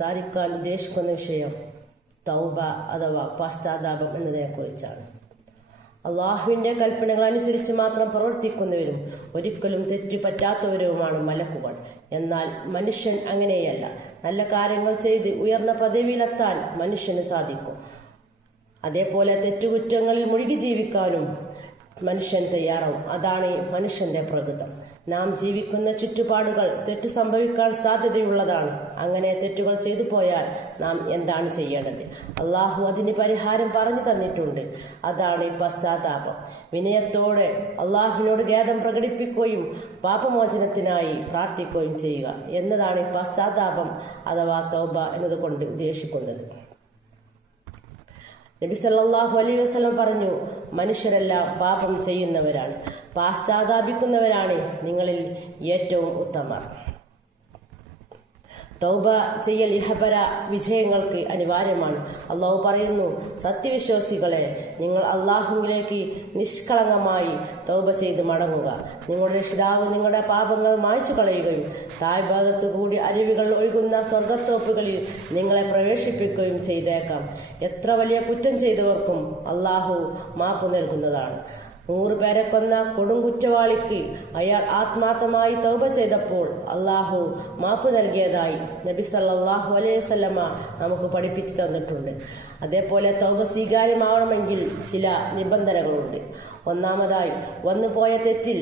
സംസാരിക്കാൻ ഉദ്ദേശിക്കുന്ന വിഷയം തൗബ അഥവാ പശ്ചാത്താപം എന്നതിനെക്കുറിച്ചാണ്. അള്ളാഹുവിന്റെ കൽപ്പനകൾ അനുസരിച്ച് മാത്രം പ്രവർത്തിക്കുന്നവരും ഒരിക്കലും തെറ്റു പറ്റാത്തവരുമാണ് മലക്കുകൾ. എന്നാൽ മനുഷ്യൻ അങ്ങനെയല്ല. നല്ല കാര്യങ്ങൾ ചെയ്ത് ഉയർന്ന പദവിയിലെത്താൻ മനുഷ്യന് സാധിക്കും. അതേപോലെ തെറ്റുകുറ്റങ്ങളിൽ മുഴുകി ജീവിക്കാനും മനുഷ്യൻ തയ്യാറാവും. അതാണ് മനുഷ്യന്റെ പ്രകൃതം. നാം ജീവിക്കുന്ന ചുറ്റുപാടുകൾ തെറ്റു സംഭവിക്കാൻ സാധ്യതയുള്ളതാണ്. അങ്ങനെ തെറ്റുകൾ ചെയ്തു പോയാൽ നാം എന്താണ് ചെയ്യേണ്ടത്? അള്ളാഹു അതിന് പരിഹാരം പറഞ്ഞു തന്നിട്ടുണ്ട്. അതാണ് പശ്ചാത്താപം. വിനയത്തോടെ അള്ളാഹുവിനോട് ഖേദം പ്രകടിപ്പിക്കുകയും പാപമോചനത്തിനായി പ്രാർത്ഥിക്കുകയും ചെയ്യുക എന്നതാണ് പശ്ചാത്താപം അഥവാ തൗബ എന്നതുകൊണ്ട് ഉദ്ദേശിക്കുന്നത്. നബി സല്ലാഹു അലൈ വസ്ലം പറഞ്ഞു മനുഷ്യരെല്ലാം പാപം ചെയ്യുന്നവരാണ്. പാശ്ചാത്താപിക്കുന്നവരാണ് നിങ്ങളിൽ ഏറ്റവും ഉത്തമർ. തൗബ ചെയ്യൽ ഇഹപര വിജയങ്ങൾക്ക് അനിവാര്യമാണ്. അള്ളാഹു പറയുന്നു സത്യവിശ്വാസികളെ നിങ്ങൾ അള്ളാഹുവിലേക്ക് നിഷ്കളങ്കമായി തൗബ ചെയ്ത് മടങ്ങുക. നിങ്ങളുടെ രക്ഷിതാവ് നിങ്ങളുടെ പാപങ്ങൾ മായ്ച്ചു കളയുകയും താഴ്ഭാഗത്തു കൂടി അരുവികൾ ഒഴുകുന്ന സ്വർഗത്തോപ്പുകളിൽ നിങ്ങളെ പ്രവേശിപ്പിക്കുകയും ചെയ്തേക്കാം. എത്ര വലിയ കുറ്റം ചെയ്തവർക്കും അള്ളാഹു മാപ്പ് നൽകുന്നതാണ്. നൂറ് പേരെ കൊന്ന കൊടും കുറ്റവാളിക്ക് അയാൾ ആത്മാർത്ഥമായി തൗബ ചെയ്തപ്പോൾ അള്ളാഹു മാപ്പ് നൽകിയതായി നബി സല്ലാഹു അലൈഹി വസല്ലമ നമുക്ക് പഠിപ്പിച്ചു തന്നിട്ടുണ്ട്. അതേപോലെ തൗബ സ്വീകാര്യമാവണമെങ്കിൽ ചില നിബന്ധനകളുണ്ട്. ഒന്നാമതായി വന്നുപോയ തെറ്റിൽ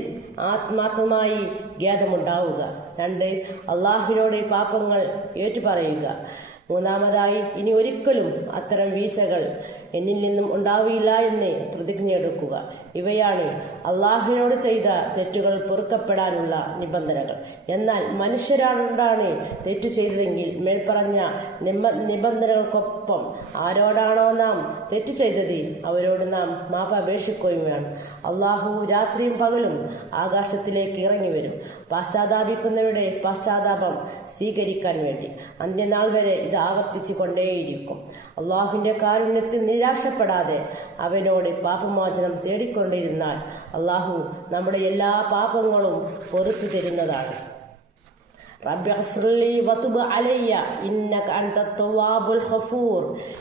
ആത്മാർത്ഥമായി ഖേദമുണ്ടാവുക. രണ്ട് അള്ളാഹുവിനോട് പാപങ്ങൾ ഏറ്റുപറയുക. മൂന്നാമതായി ഇനി ഒരിക്കലും അത്തരം വീഴ്ചകൾ എന്നിൽ നിന്നും ഉണ്ടാവില്ല എന്ന് പ്രതിജ്ഞയെടുക്കുക ഇവയാണ് അള്ളാഹുവിനോട് ചെയ്ത തെറ്റുകൾ പൊറുക്കപ്പെടാനുള്ള നിബന്ധനകൾ. എന്നാൽ മനുഷ്യരോടാണ് തെറ്റു ചെയ്തതെങ്കിൽ മേൽപ്പറഞ്ഞ നിബ നിബന്ധനകൾക്കൊപ്പം ആരോടാണോ നാം തെറ്റു ചെയ്തത് അവരോട് നാം മാപ്പ് അപേക്ഷിക്കുകയും വേണം അള്ളാഹു രാത്രിയും പകലും ആകാശത്തിലേക്ക് ഇറങ്ങി വരും പാശ്ചാത്താപിക്കുന്നവരുടെ പാശ്ചാത്താപം സ്വീകരിക്കാൻ വേണ്ടി. അന്ത്യനാൾ വരെ ഇത് ആവർത്തിച്ചു കൊണ്ടേയിരിക്കും അള്ളാഹുവിന്റെ കാരുണ്യത്തിൽ നിരാശപ്പെടാതെ അവനോട് പാപമോചനം തേടിക്കൊണ്ടിരുന്നാൽ അള്ളാഹു നമ്മുടെ എല്ലാ പാപങ്ങളും പൊറത്തു തരുന്നതാണ്.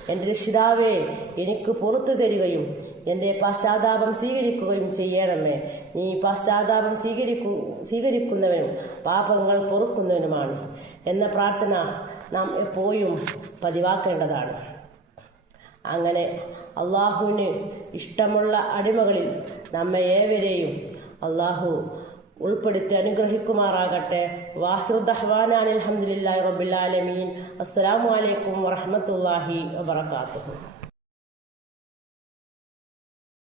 എന്റെ രക്ഷിതാവേ എനിക്ക് പുറത്തു തരികയും എന്റെ പാശ്ചാത്താപം സ്വീകരിക്കുകയും ചെയ്യണമേ. നീ പാശ്ചാത്താപം സ്വീകരിക്കു സ്വീകരിക്കുന്നവനും പാപങ്ങൾ പൊറുക്കുന്നവനുമാണ്. എന്ന പ്രാർത്ഥന നാം എപ്പോഴും പതിവാക്കേണ്ടതാണ്. അങ്ങനെ അള്ളാഹുവിന് ഇഷ്ടമുള്ള അടിമകളിൽ നമ്മെ ഏവരെയും അള്ളാഹു ഉൾപ്പെടുത്തി അനുഗ്രഹിക്കുമാറാകട്ടെ. വാഹിറുദ്ദഹ്വാനാൻ അലഹമുല്ലാ റബുലാലമീൻ അസ്സാം വലൈക്കും വറഹമത്തല്ലാഹി വാത്തു